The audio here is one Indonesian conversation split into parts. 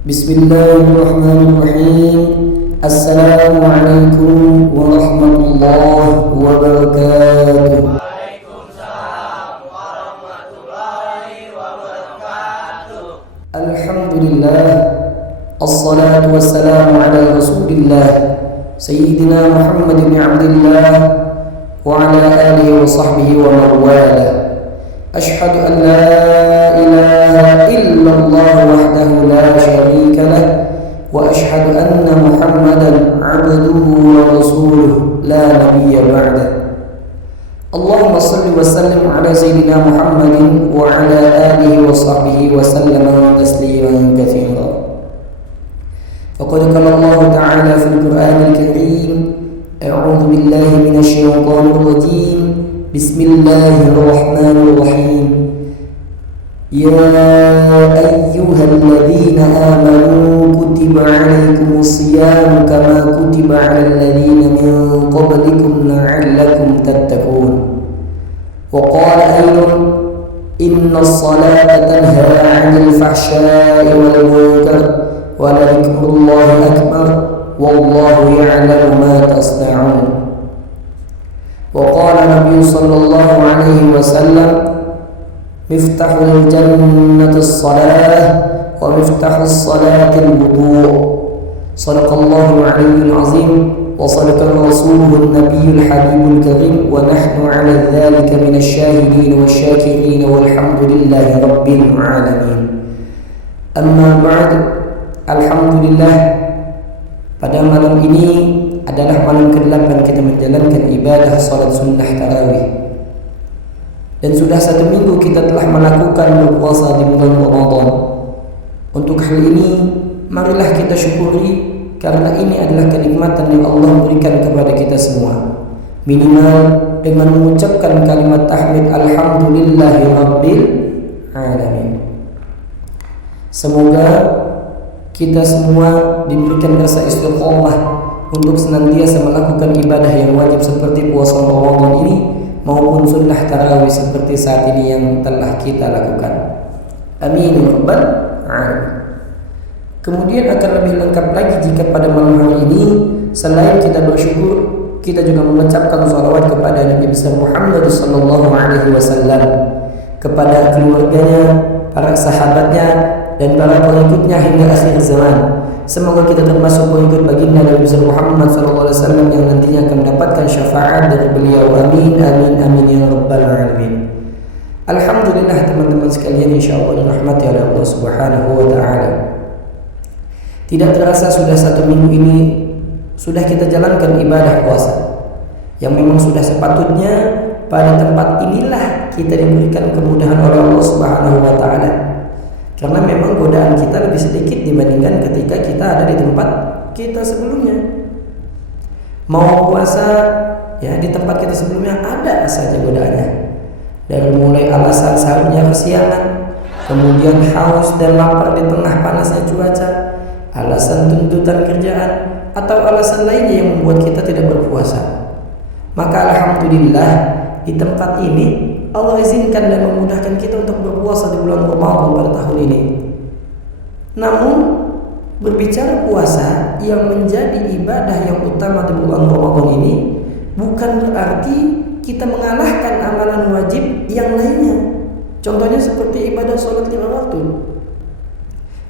Bismillahirrahmanirrahim. Assalamualaikum warahmatullahi wabarakatuh. Waalaikumsalam warahmatullahi wabarakatuh. Alhamdulillah. Assalatu wassalamu ala rasulillah Sayyidina Muhammad bin Abdullah wa ala alihi wa sahbihi wa mawala. Ashhadu an la ilaha illallah wahdahu la sharika lah wa ashhadu anna Muhammadan abduhu wa rasuluh la nabiyya ba'dah. Allahumma salli wa sallim ala sayyidina Muhammadin wa ala alihi wa sahbihi wa sallama tasliman katsira. Faqad qala Allah ta'ala fil Qur'anil Karim, a'udzu billahi minasy syaithanir rajim. Bismillahirrahmanirrahim. Ya ayyuhalladzina amanu kutiba 'alaikumus siyam kama kutiba 'alal ladzina min qablikum la'allakum tattaqun. Wa qala aydan innas salata tanha 'anil fahsya'i wal munkar wa ladhikrullahi akbar wallahu ya'lamu ma tasna'un. وقال النبي صلى الله عليه وسلم مفتاح الجنة الصلاة ومفتاح الصلاة الوضوء. صدق الله العلي العظيم وصدق رسوله النبي الحبيب الكريم ونحن على ذلك من الشاهدين والشاكرين والحمد لله رب العالمين. أما بعد, alhamdulillah, pada malam ini adalah malam ke-8 kita menjalankan ibadah salat sunnah tarawih. Dan sudah 1 minggu kita telah melakukan berpuasa di bulan Ramadan. Untuk hal ini, marilah kita syukuri, karena ini adalah kenikmatan yang Allah berikan kepada kita semua. Minimal dengan mengucapkan kalimat tahmid alhamdulillahi rabbil alamin. Semoga kita semua diberikan rasa istiqomah untuk senantiasa melakukan ibadah yang wajib seperti puasa Ramadan ini maupun sunnah tarawih seperti saat ini yang telah kita lakukan. Amin ya rabbal alamin. Kemudian akan lebih lengkap lagi jika pada malam hari ini selain kita bersyukur, kita juga mengucapkan salawat kepada Nabi besar Muhammad sallallahu alaihi wasallam, kepada keluarganya, para sahabatnya, dan para pengikutnya hingga akhir zaman. Semoga kita termasuk pengikut baginda Nabi besar Muhammad SAW yang nantinya akan mendapatkan syafaat dari beliau. Amin, amin, amin ya rabbal alamin. Alhamdulillah teman-teman sekalian, insyaallah dirahmati oleh Allah Subhanahu wa taala. Tidak terasa sudah 1 minggu ini sudah kita jalankan ibadah puasa, yang memang sudah sepatutnya pada tempat inilah kita diberikan kemudahan oleh Allah Subhanahu wa taala. Karena memang godaan kita lebih sedikit dibandingkan ketika kita ada di tempat kita sebelumnya. Mau puasa, ya di tempat kita sebelumnya ada saja godaannya. Dari mulai alasan sahurnya kesiangan, kemudian haus dan lapar di tengah panasnya cuaca, alasan tuntutan kerjaan, atau alasan lainnya yang membuat kita tidak berpuasa. Maka alhamdulillah di tempat ini Allah izinkan dan memudahkan kita untuk berpuasa di bulan Ramadan pada tahun ini. Namun berbicara puasa yang menjadi ibadah yang utama di bulan Ramadan ini bukan berarti kita mengalahkan amalan wajib yang lainnya. Contohnya seperti ibadah sholat 5 waktu.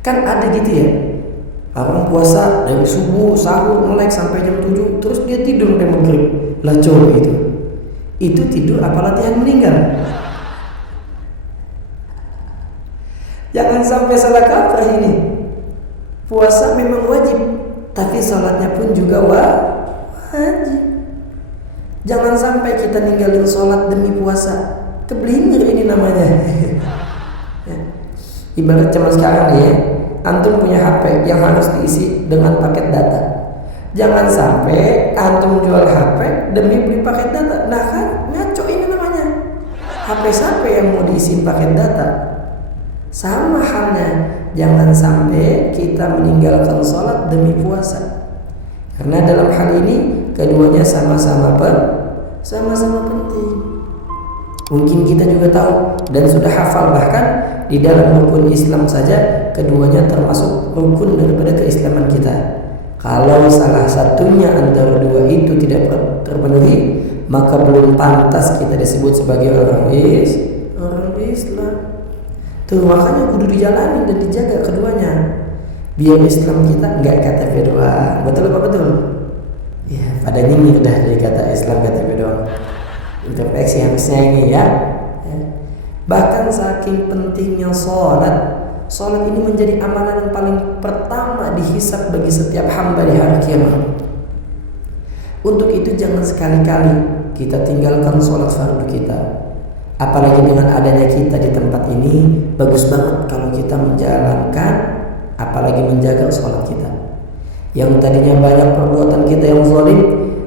Kan ada gitu ya, orang puasa dari subuh, sahur, melek sampai jam 7, terus dia tidur sampai maghrib. Lah coba itu tidur apa latihan meninggal? Jangan sampai salah kaprah ini. Puasa memang wajib, tapi salatnya pun juga wajib. Jangan sampai kita ninggalin salat demi puasa. Keblinger ini namanya. Ya. Ibarat zaman sekarang nih ya, antum punya HP yang harus diisi dengan paket data. Jangan sampai antum jual HP demi beli paket data. Nah kan ngaco ini namanya. HP siapa yang mau diisi paket data? Sama halnya, jangan sampai kita meninggalkan sholat demi puasa. Karena dalam hal ini keduanya sama-sama penting. Mungkin kita juga tahu dan sudah hafal, bahkan di dalam rukun Islam saja keduanya termasuk rukun daripada keislaman kita. Kalau salah satunya antara dua itu tidak terpenuhi, maka belum pantas kita disebut sebagai orang Islam. Tuh makanya kudu dijalani dan dijaga keduanya, biar Islam kita enggak KTP doang. Betul apa betul? Ya, pada ini udah dari kata Islam KTP doang. Introspeksi harusnya ini ya. Bahkan saking pentingnya sholat ini menjadi amalan yang paling pertama dihisab bagi setiap hamba di hari kiamat. Untuk itu jangan sekali-kali kita tinggalkan sholat fardu kita. Apalagi dengan adanya kita di tempat ini, bagus banget kalau kita menjalankan, apalagi menjaga sholat kita. Yang tadinya banyak perbuatan kita yang zalim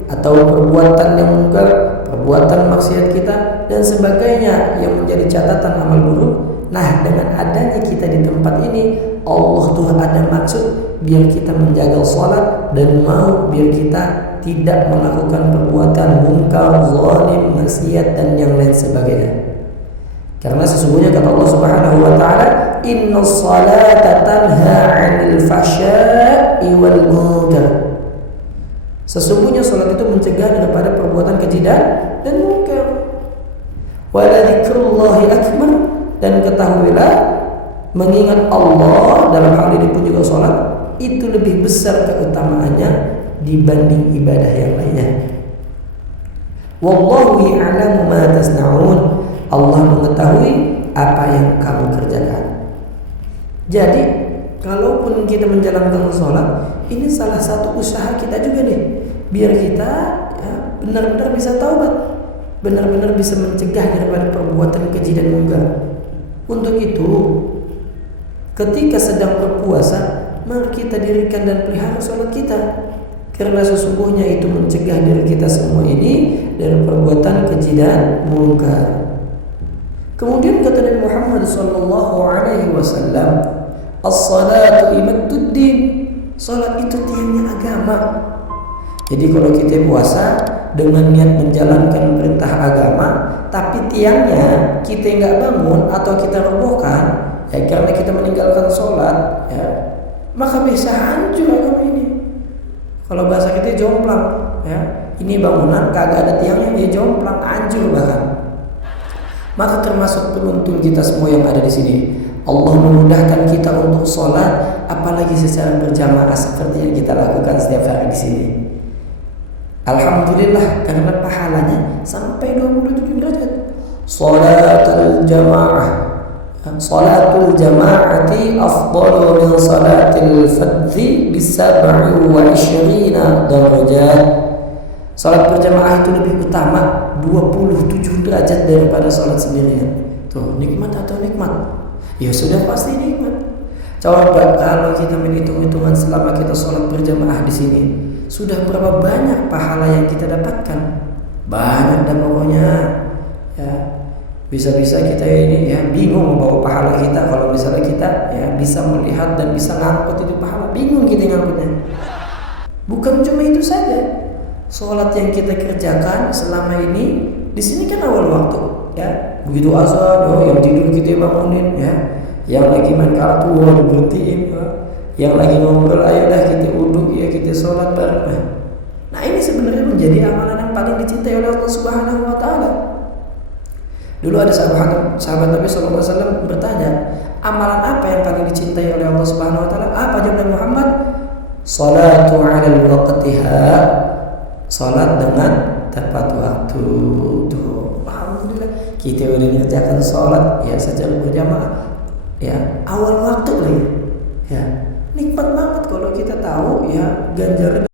atau perbuatan yang mungkar, perbuatan maksiat kita dan sebagainya yang menjadi catatan amal buruk. Nah, dengan adanya kita di tempat ini, Allah Tuhan ada maksud biar kita menjaga sholat dan mau biar kita tidak melakukan perbuatan mungkar, zalim, maksiat dan yang lain sebagainya. Karena sesungguhnya kata Allah Subhanahu wa taala, "Innas salata tanha 'anil fahsya'i wal munkar." Sesungguhnya salat itu mencegah daripada perbuatan keji dan munkar. Wa dzikrullahi akbar, dan ketahuilah mengingat Allah dalam hal ini pun juga salat itu lebih besar keutamaannya dibanding ibadah yang lainnya. Wallahu ya'lamu ma tasna'un. Allah mengetahui apa yang kamu kerjakan. Jadi, kalaupun kita menjalankan sholat, ini salah satu usaha kita juga nih, biar kita benar-benar bisa taubat, benar-benar bisa mencegah daripada perbuatan keji dan munkar. Untuk itu, ketika sedang berpuasa, mari kita dirikan dan pelihara sholat kita, karena sesungguhnya itu mencegah diri kita semua ini dari perbuatan keji dan munkar. Kemudian kata Nabi Muhammad sallallahu alaihi wasallam, "As-salatu imaduddin." Salat itu tiangnya agama. Jadi kalau kita puasa dengan niat menjalankan perintah agama, tapi tiangnya kita enggak bangun atau kita robohkan, ya karena kita meninggalkan salat, ya, maka bisa hancur agama ini. Kalau bahasa kita jomplang, ya. Ini bangunan kagak ada tiangnya, dia jomplang, hancur bahkan. Maka termasuk beruntung kita semua yang ada di sini. Allah memudahkan kita untuk sholat, apalagi secara berjamaah seperti yang kita lakukan setiap hari di sini. Alhamdulillah, karena pahalanya sampai 27 derajat. Sholatul jama'ati afdalu min salatil fardhi bi 27 darajat. Salat berjamaah itu lebih utama 27 derajat daripada salat sendirian. Tuh, nikmat atau nikmat? Ya sudah pasti nikmat. Coba kalau kita menghitung-hitungan selama kita salat berjamaah di sini, sudah berapa banyak pahala yang kita dapatkan? Banyak dan pokoknya ya bisa-bisa kita ini ya bingung membawa pahala kita kalau misalnya kita ya bisa melihat dan bisa ngangkut itu pahala. Bingung kita ngangkutnya. Bukan cuma itu saja. Sholat yang kita kerjakan selama ini di sini kan awal waktu, ya. Begitu azan, yang tidur kita bangunin, ya. Yang lagi main kartu berhentiin, ya. Yang lagi ngobrol, ayo dah kita uduk, ya kita sholat bareng. Nah ini sebenarnya menjadi amalan yang paling dicintai oleh Allah Subhanahu Wa Taala. Dulu ada sahabat Nabi SAW bertanya, amalan apa yang paling dicintai oleh Allah Subhanahu Wa Taala? Apa jawab Nabi Muhammad? Salatu 'alal waqtiha. Salat dengan tepat waktu. Tuh, alhamdulillah kita udah mengerjakan salat ya secara berjamaah ya awal waktu lagi. Ya, nikmat banget kalau kita tahu ya ganjaran